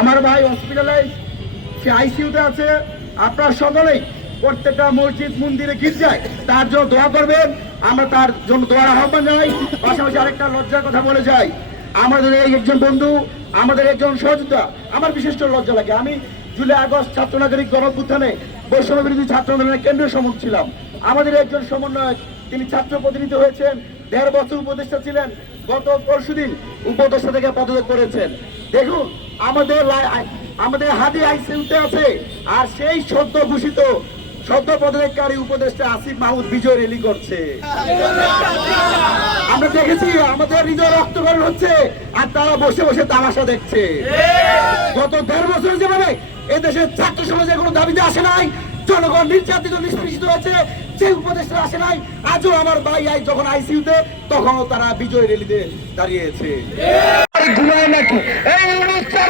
আমার ভাই হসপিটালাইজ, সে আইসিইউতে আছে। আপনারা সকলেই প্রত্যেকটা মসজিদ মন্দিরে গির্জায় তার জন্য দোয়া করবেন। আমরা তার জন্য দোয়ার আহ্বান জানাই। পাশাপাশি আরেকটা লজ্জার কথা বলে যাই, আমাদের এই একজন বন্ধু, আমাদের একজন সহযোদ্ধা, আমার বিশিষ্ট লজ্জা লাগে। আমি জুলাই আগস্ট ছাত্র নাগরিক গণঅভ্যুত্থানে বৈষম্য বিরোধী ছাত্র আন্দোলনের কেন্দ্রীয় সমন্বয়ক ছিলাম। আমাদের একজন সমন্বয়ক, তিনি ছাত্র প্রতিনিধি হয়েছেন, ১.৫ বছর উপদেষ্টা ছিলেন, গত পরশুদিন উপদেষ্টা থেকে পদত্যাগ করেছেন। দেখুন আমাদের হাদি আইসিইউতে আছে, আর সেই সদ্য ঘোষিত সদ্য পদত্যাগকারী উপদেষ্টা আসিফ মাহমুদ বিজয় র্যালি করছে। আমরা দেখেছি আমাদের হৃদয় রক্তকরণ হচ্ছে, আর তারা বসে বসে তামাশা দেখছে। গত ১.৫ বছর যেভাবে এদেশের ছাত্র সমাজের কোনো দাবিতে আসে নাই, জনগণ নির্যাতিত নিষ্পেষিত হয়েছে, সেই উপদেষ্টা আসে নাই। আজও আমার ভাই যখন আইসিইউতে, তখনও তারা বিজয় র্যালিতে দাঁড়িয়েছে। নাকি এই অনুষ্ঠান